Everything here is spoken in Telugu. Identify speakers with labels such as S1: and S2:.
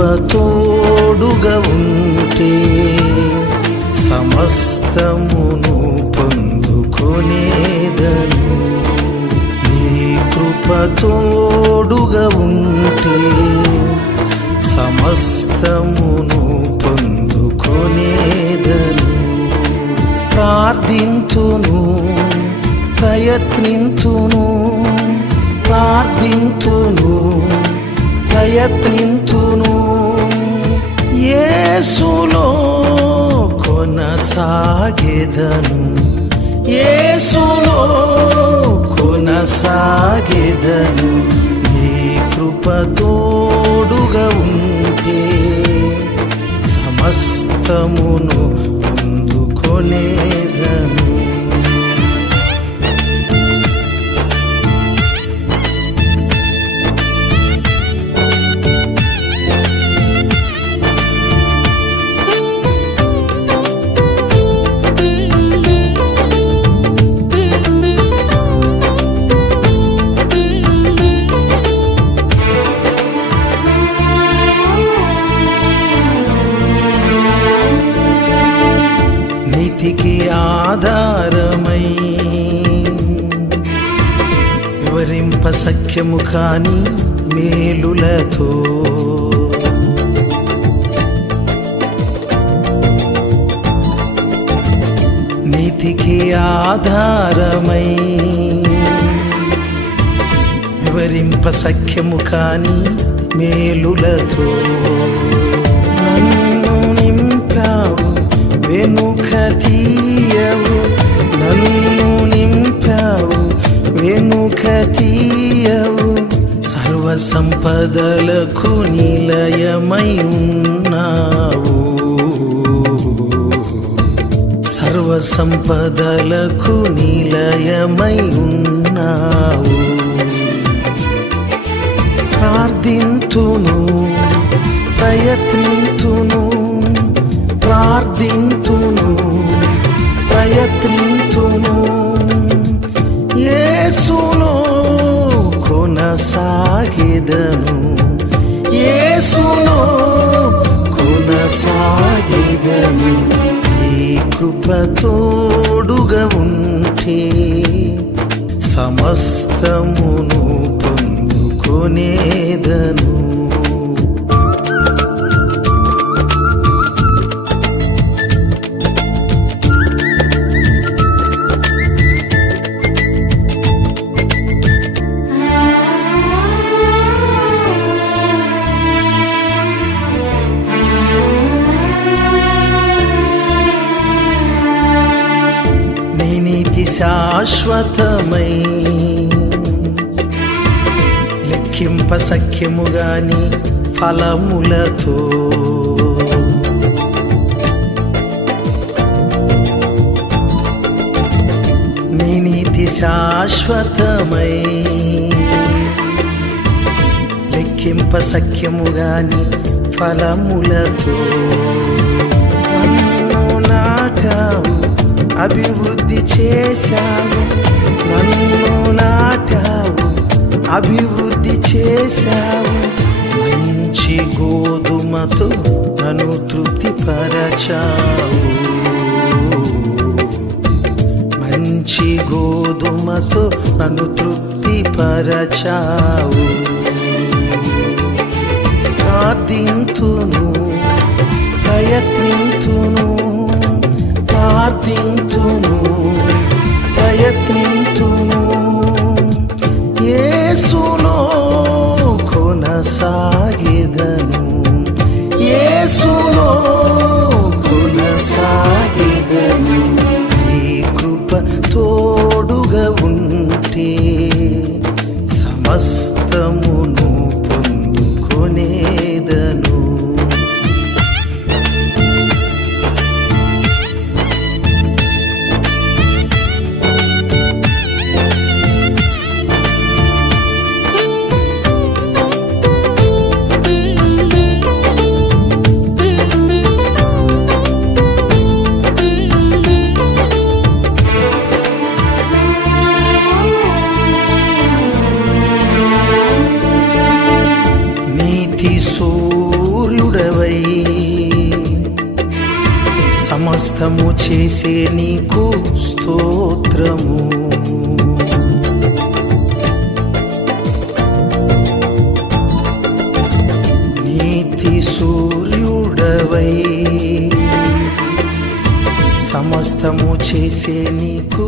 S1: కృపతోడుగా ఉంటే సమస్తమును పొందుకొనేదను. నీ కృపతోడుగా ఉంటే సమస్తమును పొందుకొనేదను. ప్రార్థింతును ప్రయత్నింతును ప్రార్థింతును ప్రయత్నింతును. కొనసాగెదను ఏసులో కొనసాగేదను. నీ కృపతోడుగా ఉంటే సమస్తమును వివరింప సఖ్యము కాని మేలులతో. నీతికి ఆధారమై వివరింప సఖ్యము కాని మేలులతో. సంపదలకు నిలయమై ఉన్నావు సర్వ సంపదలకు నిలయమై ఉన్నావు ప్రార్థింతును ప్రయత్నింతును ప్రార్థింతును ప్రయత్నింతును. కొనసాగిదను యేసులో కొనసాగిదను. ఈ కృపతోడుగా ఉంటే సమస్తమును పొందుకొనేదను. శాశ్వతమై లెక్కింప సఖ్యము గాని ఫలములతో. నీ నీతి శాశ్వతమై లెక్కింప సఖ్యము గాని ఫలములతో. నన్ను నాటావు అభివృద్ధి చేశావు నన్ను నాటావు. అభివృద్ధి చేశావు మంచి గోధుమతో నన్ను తృప్తిపరచావు. మంచి గోధుమతో నన్ను తృప్తిపరచావు. సమస్తము చేసే నీకు స్తోత్రము. నీతి సూర్యుడవై సమస్తము చేసే నీకు